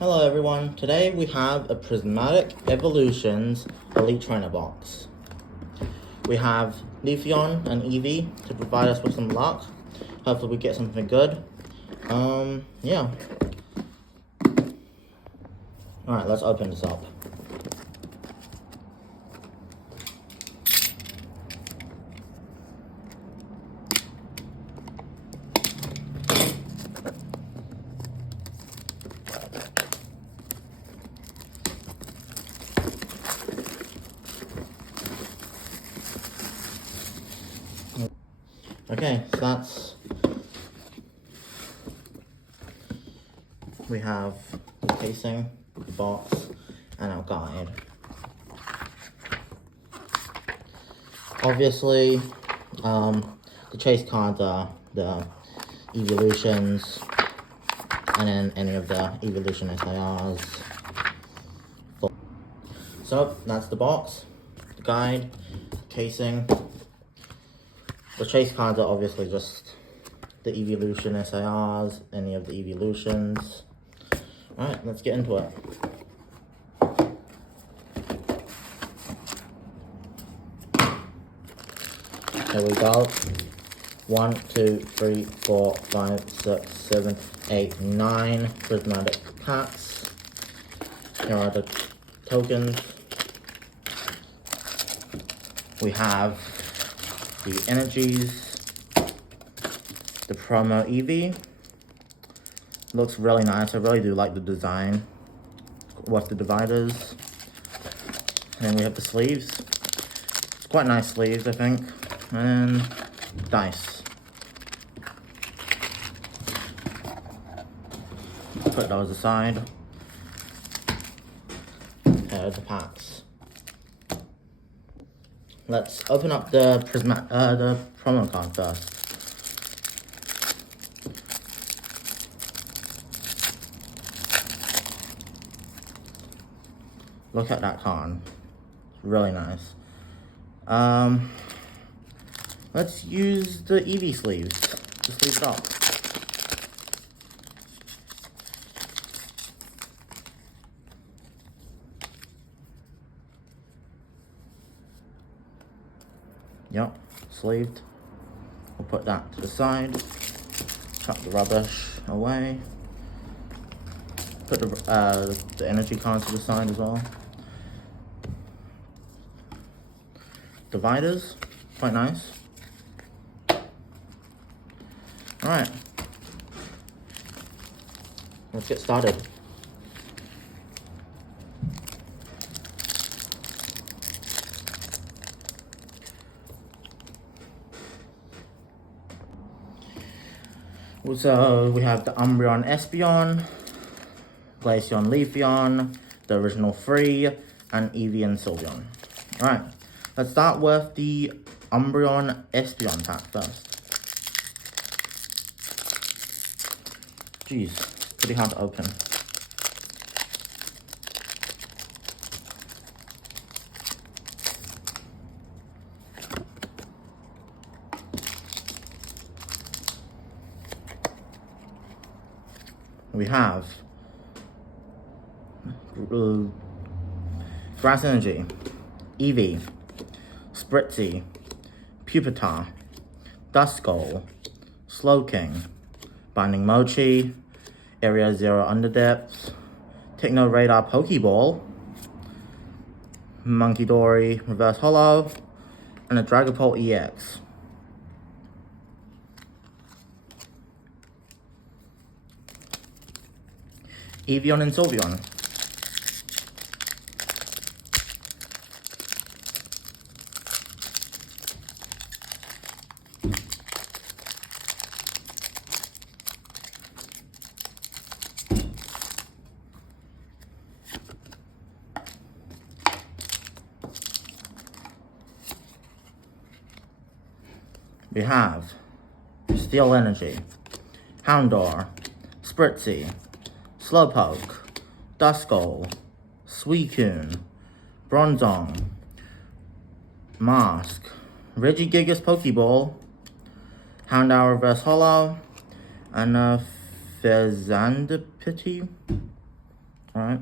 Hello everyone, today we have a Prismatic Evolutions Elite Trainer box. We have Leafeon and Eevee to provide us with some luck. Hopefully we get something good. Yeah. Alright, let's open this up. Okay, so we have the casing, the box, and our guide. Obviously, the chase cards are the evolutions, and then any of the evolution SIRs. So that's the box, the guide, the casing. The chase cards are obviously just the evolution SIRs, any of the evolutions. Alright, let's get into it. Here we go. 1, 2, 3, 4, 5, 6, 7, 8, 9 prismatic packs. Here are the tokens. We have the energies, the promo Eevee. Looks really nice. I really do like the design with the dividers. And then we have the sleeves. It's quite nice sleeves, I think. And dice. Put those aside. Here are the packs. Let's open up the promo card first. Look at that card. It's really nice. Let's use the Eevee sleeves. Just leave it up. Yep, sleeved. We'll put that to the side. Chuck the rubbish away. Put the energy cards to the side as well. Dividers, quite nice. Alright. Let's get started. So we have the Umbreon Espeon, Glaceon Leafeon, the original 3, and Eevee and Sylveon. Alright, let's start with the Umbreon Espeon pack first. Jeez, it's pretty hard to open. We have Grass Energy, Eevee, Spritzy, Pupitar, Duskull, Slowking, Binding Mochi, Area 0 Underdepths, Techno Radar Pokeball, Monkey Dory Reverse Hollow, and a Dragapult EX. Eevee and Sylveon. We have Steel Energy, Houndour, Spritzy, Slowpoke, Duskull, Suicune, Bronzong, Mask, Regigigas Pokeball, Houndour Reverse Hollow, and a Fezandipiti. Alright.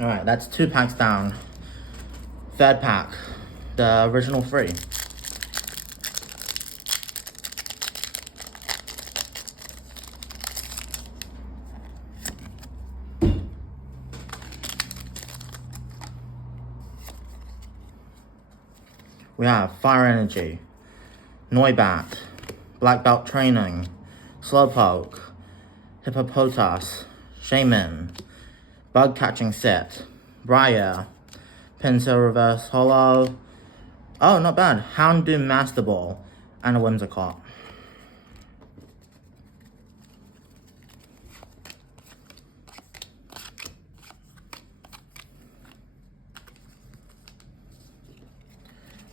Alright, that's 2 packs down. Third pack, the original 3. We have Fire Energy, Noibat, Black Belt Training, Slowpoke, Hippopotas, Shaman, Bug Catching Set, Briar, Pinsir Reverse Holo. Oh, not bad. Houndoom Master Ball, and a Whimsicott.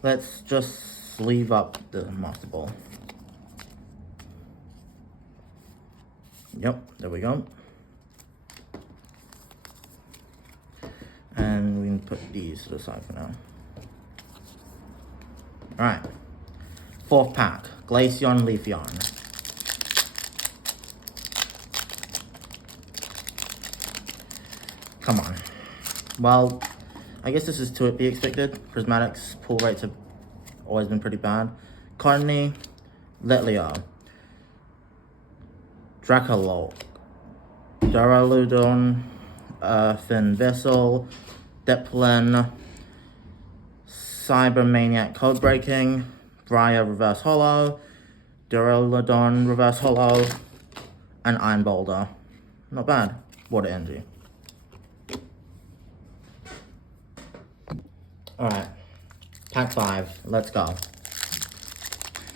Let's just sleeve up the Master Ball. Yep, there we go. And we can put these to the side for now. Alright. 4th pack, Glaceon Leafeon. Come on. Well, I guess this is to be expected. Prismatic's pull rates have always been pretty bad. Cottonee, Litleo, Dracolope, Duraludon, Earthen Vessel, Deplen, Cybermaniac Codebreaking, Briar Reverse Holo, Duraludon Reverse Holo, and Iron Boulder. Not bad. Water Energy. Alright. Pack 5. Let's go.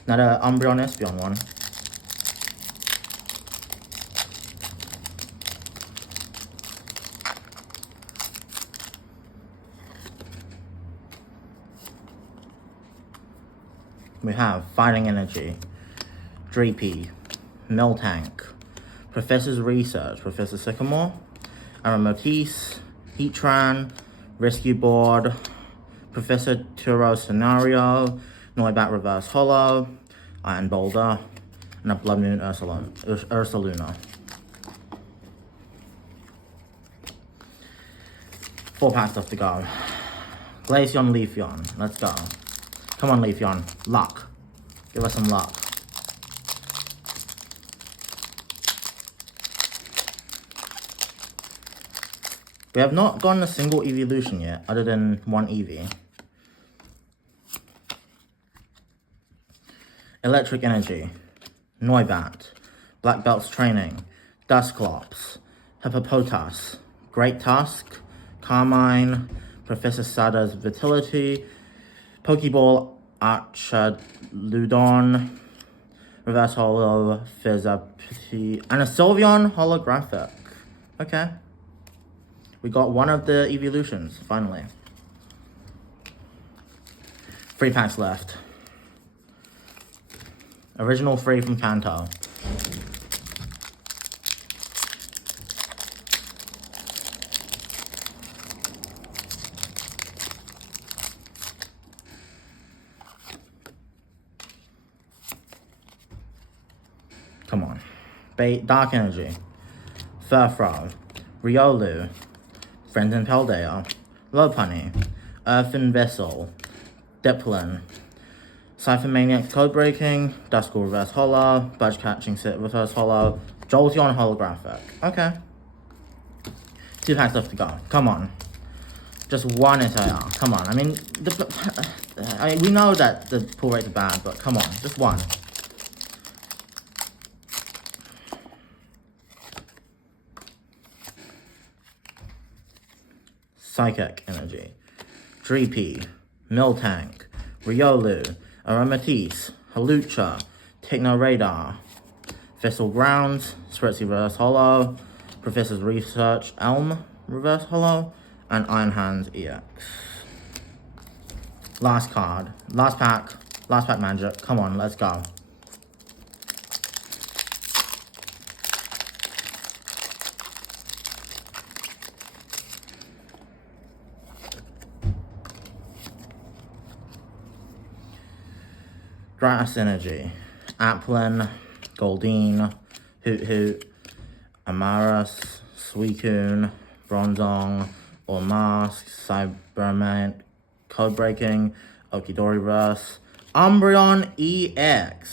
Another Umbreon Espeon one. We have Fighting Energy, Dreepy, Miltank, Professor's Research, Professor Sycamore, Aromatisse, Heatran, Rescue Board, Professor Turo Scenario, Noibat Reverse Holo, Iron Boulder, and a Blood Moon Ursaluna. 4 packs left to go. Glaceon Leafeon, let's go. Come on, Leafeon. Luck. Give us some luck. We have not gotten a single evolution yet, other than 1 Eevee. Electric Energy, Noibat, Black Belt's Training, Dusclops, Hippopotas, Great Tusk, Carmine, Professor Sada's Vitality, Pokeball Archidudon, Reverse Holo, Fizzapity, and a Sylveon Holographic. Okay. We got one of the evolutions, finally. 3 packs left. Original 3 from Kanto. Come on. Dark Energy, Furfrou, Riolu, Friends and Paldea, Lopunny, Earthen Vessel, Deplen, Cyphermaniac Codebreaking, Duskull Reverse Holo, Budge Catching Set Reverse Holo, Jolteon Holographic. Okay. 2 packs left to go. Come on. Just 1 SIR. Come on. I mean, we know that the pull rates are bad, but come on. Just 1. Psychic Energy, Dreepy, Miltank, Riolu, Aromatisse, Halucha, Technoradar, Vessel Grounds, Spritzy Reverse Holo, Professor's Research Elm Reverse Holo, and Iron Hands EX. Last card, last pack magic. Come on, let's go. Grass Energy, Applin, Goldeen, Hoot Hoot, Amaris, Suicune, Bronzong, or Mask, Cyberman, Codebreaking, Okidori Russ, Umbreon EX.